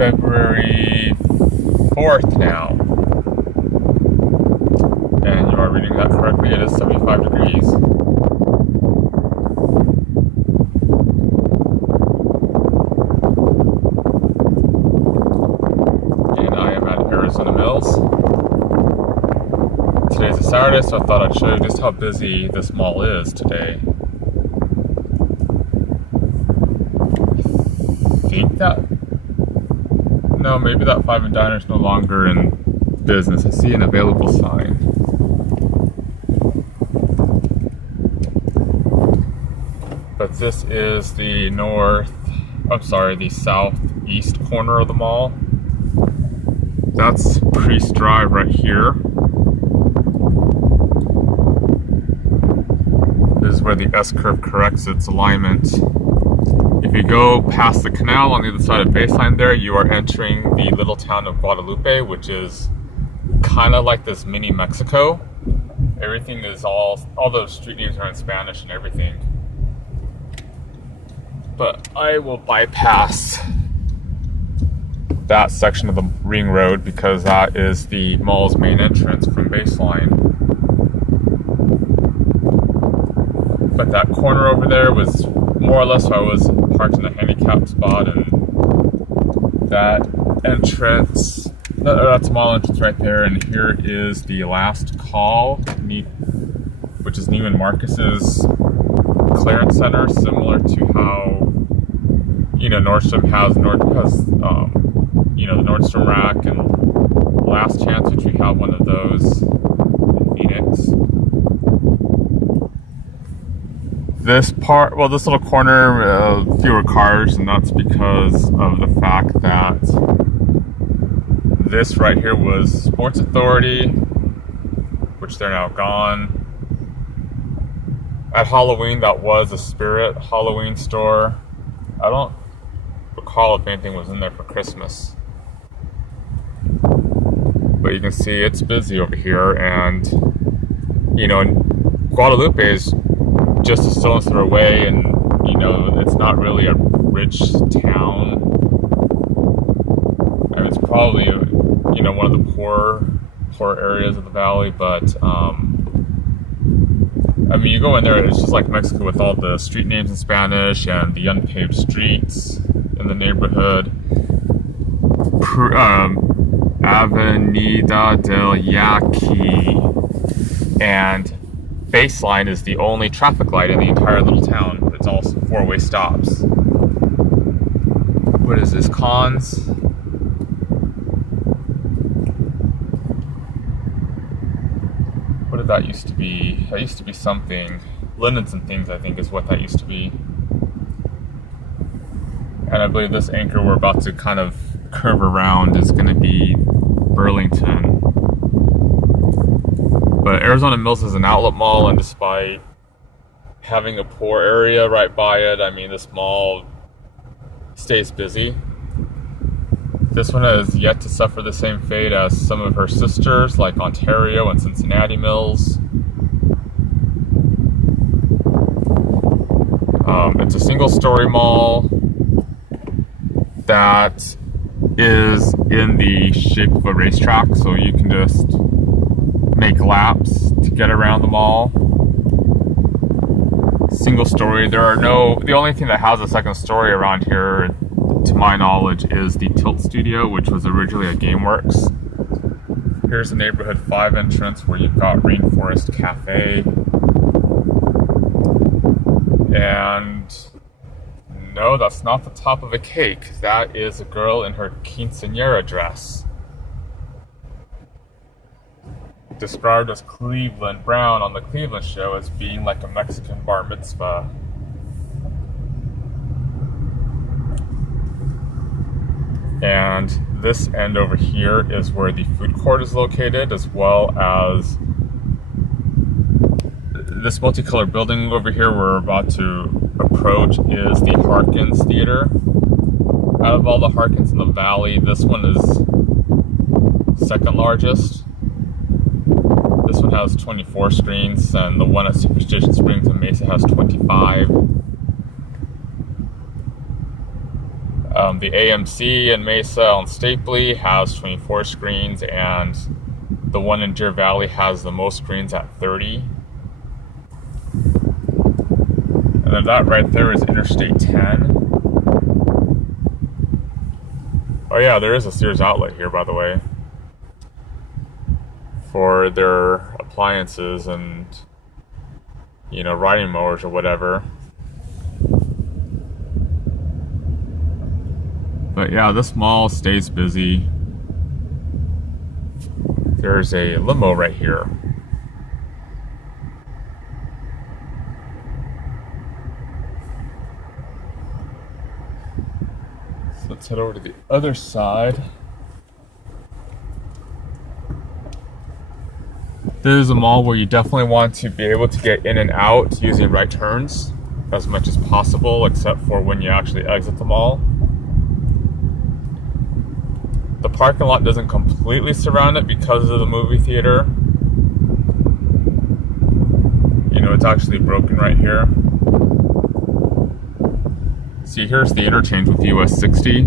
February 4th now. And you are reading that correctly, it is 75 degrees. And I am at Arizona Mills. Today's a Saturday, so I thought I'd show you just how busy this mall is today. No, maybe that Five and Diner is no longer in business. I see an available sign. But this is the the southeast corner of the mall. That's Priest Drive right here. This is where the S-curve corrects its alignment. If you go past the canal on the other side of Baseline there, you are entering the little town of Guadalupe, which is kind of like this mini Mexico. Everything is all those street names are in Spanish and everything. But I will bypass that section of the ring road because that is the mall's main entrance from Baseline. But that corner over there was more or less I was parked in a handicapped spot, and that entrance, that small entrance right there, and here is the last call, which is Neiman Marcus's clearance center, similar to how Nordstrom has the Nordstrom rack, and Last Chance, which we have one of those in Phoenix. This little corner, fewer cars, and that's because of the fact that this right here was Sports Authority, which they're now gone. At Halloween, that was a Spirit Halloween store. I don't recall if anything was in there for Christmas. But you can see it's busy over here, and Guadalupe is just a stone's throw away, and it's not really a rich town. I mean, it's probably one of the poor areas of the valley, but you go in there, it's just like Mexico with all the street names in Spanish and the unpaved streets in the neighborhood. Avenida del Yaqui, and Baseline is the only traffic light in the entire little town. It's all four-way stops. What is this, Cons? What did that used to be? That used to be something. Linens and Things, I think, is what that used to be. And I believe this anchor we're about to kind of curve around is going to be Burlington. But Arizona Mills is an outlet mall, and despite having a poor area right by it, this mall stays busy. This one has yet to suffer the same fate as some of her sisters, like Ontario and Cinicinnati Mills. It's a single-story mall that is in the shape of a racetrack, so you can just make laps to get around the mall. Single story. The only thing that has a second story around here, to my knowledge, is the Tilt Studio, which was originally a GameWorks. Here's the Neighborhood 5 entrance where you've got Rainforest Cafe. And no, that's not the top of a cake. That is a girl in her quinceañera dress. Described as Cleveland Brown on the Cleveland Show as being like a Mexican bar mitzvah. And this end over here is where the food court is located, as well as this multicolored building over here we're about to approach is the Harkins Theater. Out of all the Harkins in the valley, this one is second largest. This one has 24 screens, and the one at Superstition Springs and Mesa has 25. The AMC in Mesa on Stapley has 24 screens, and the one in Deer Valley has the most screens at 30. And then that right there is Interstate 10. Oh yeah, there is a Sears outlet here, by the way, for their appliances and, you know, riding mowers or whatever. But yeah, this mall stays busy. There's a limo right here. So let's head over to the other side. This is a mall where you definitely want to be able to get in and out using right turns as much as possible, except for when you actually exit the mall. The parking lot doesn't completely surround it because of the movie theater. You know, it's actually broken right here. See, here's the interchange with US 60,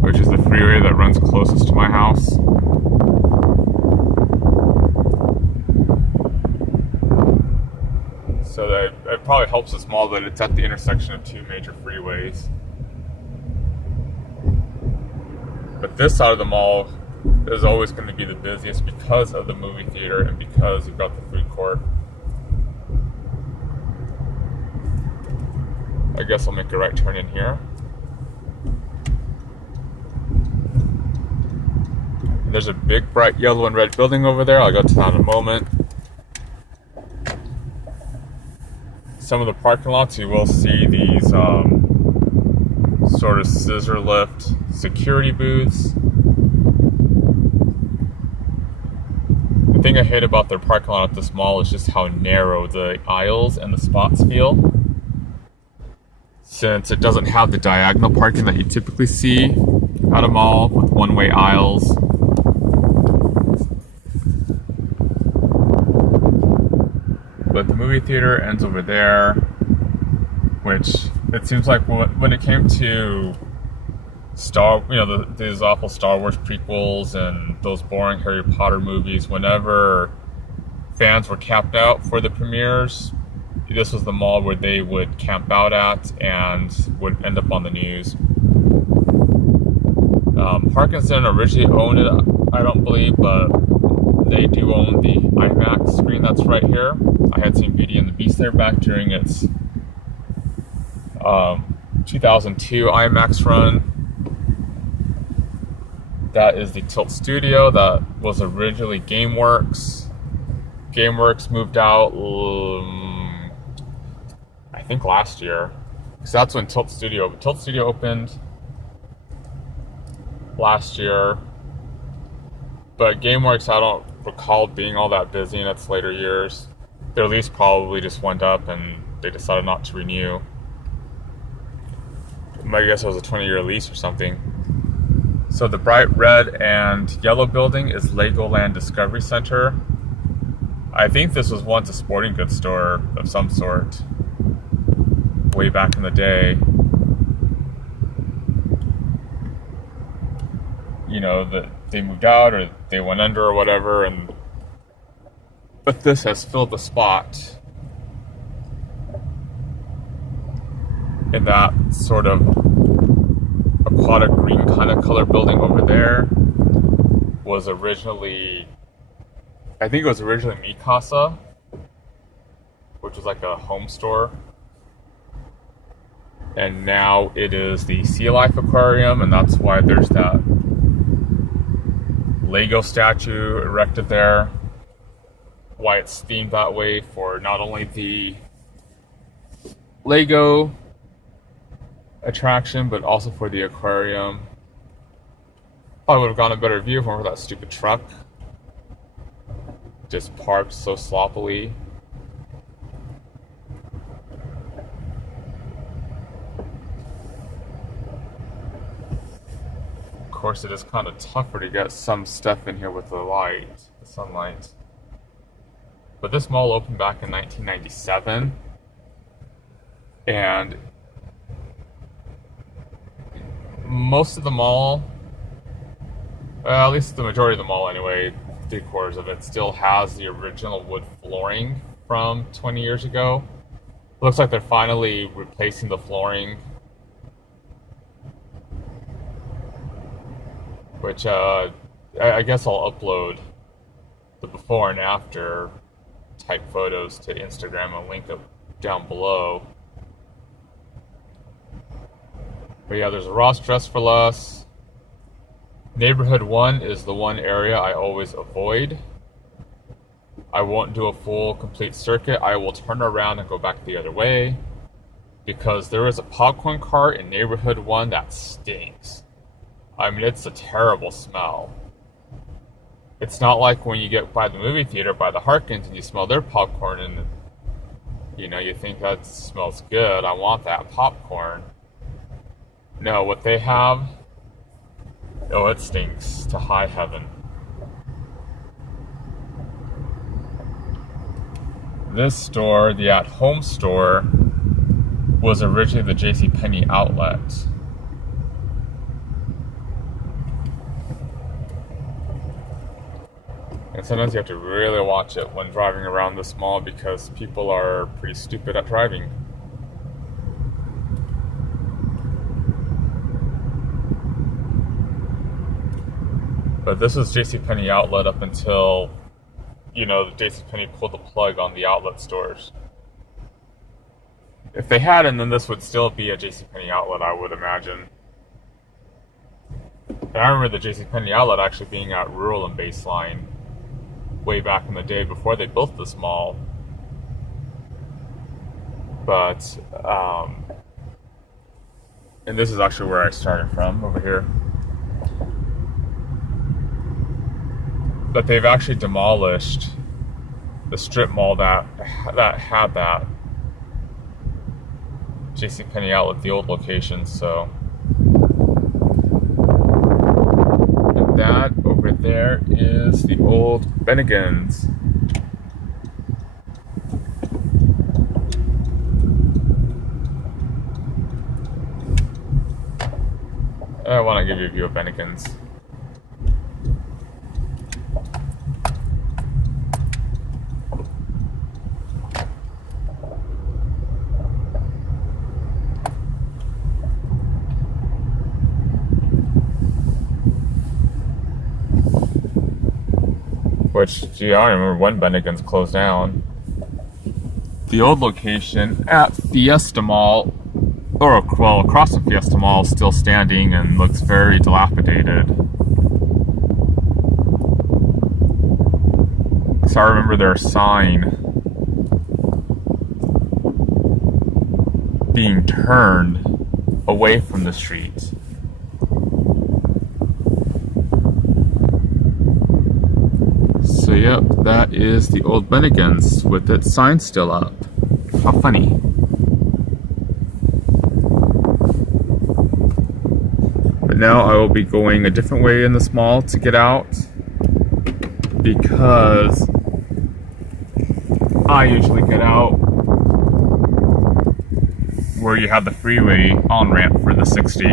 which is the freeway that runs closest to my house. So that it probably helps us mall that it's at the intersection of two major freeways. But this side of the mall is always going to be the busiest because of the movie theater and because you've got the food court. I guess I'll make a right turn in here. There's a big bright yellow and red building over there. I'll go to that in a moment. Some of the parking lots, you will see these sort of scissor lift security booths. The thing I hate about their parking lot at this mall is just how narrow the aisles and the spots feel, since it doesn't have the diagonal parking that you typically see at a mall with one-way aisles. But the movie theater ends over there, which it seems like when it came to these awful Star Wars prequels and those boring Harry Potter movies, whenever fans were camped out for the premieres, this was the mall where they would camp out at and would end up on the news. Parkinson originally owned it, I don't believe, but they do own the IMAX screen that's right here. I had seen Beauty and the Beast there back during its 2002 IMAX run. That is the Tilt Studio that was originally GameWorks. GameWorks moved out, I think last year, because that's when Tilt Studio opened last year. But GameWorks, I don't recall being all that busy in its later years. Their lease probably just went up and they decided not to renew. I guess it was a 20-year lease or something. So the bright red and yellow building is Legoland Discovery Center. I think this was once a sporting goods store of some sort, way back in the day. You know, that they moved out or they went under or whatever, but this has filled the spot in that sort of aquatic green kind of color building over there. Was originally, I think it was originally Mikasa, which was like a home store. And now it is the Sea Life Aquarium, and that's why there's that Lego statue erected there. Why it's themed that way for not only the Lego attraction, but also for the aquarium. Probably would have gotten a better view from that stupid truck just parked so sloppily. Of course, it is kind of tougher to get some stuff in here with the sunlight. But this mall opened back in 1997. And most of the mall, at least the majority of the mall anyway, 3/4 of it still has the original wood flooring from 20 years ago. Looks like they're finally replacing the flooring, which I guess I'll upload the before and after type photos to Instagram and link up down below. But yeah, there's a Ross Dress for Less. Neighborhood 1 is the one area I always avoid. I won't do a full complete circuit. I will turn around and go back the other way because there is a popcorn cart in Neighborhood 1 that stinks. I mean, it's a terrible smell. It's not like when you get by the movie theater by the Harkins and you smell their popcorn and you think that smells good. I want that popcorn. No, what they have, oh, it stinks to high heaven. This store, the At Home store, was originally the JCPenney outlet. And sometimes you have to really watch it when driving around this mall because people are pretty stupid at driving. But this was JCPenney outlet up until, JCPenney pulled the plug on the outlet stores. If they hadn't, then this would still be a JCPenney outlet, I would imagine. And I remember the JCPenney outlet actually being at Rural and Baseline way back in the day before they built this mall. But, and this is actually where I started from, over here. But they've actually demolished the strip mall that had that JCPenney outlet, the old location, so. And that over there is the old Bennigan's. I want to give you a view of Bennigan's. Which, gee, I don't remember when Bennigan's closed down. The old location at Fiesta Mall, or well, across from Fiesta Mall, is still standing and looks very dilapidated. So I remember their sign being turned away from the street. So yep, that is the old Bennigan's with its sign still up. How funny. But now I will be going a different way in this mall to get out because I usually get out where you have the freeway on-ramp for the 60.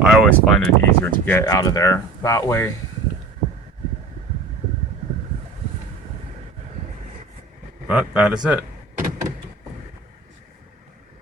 I always find it easier to get out of there that way. But that is it.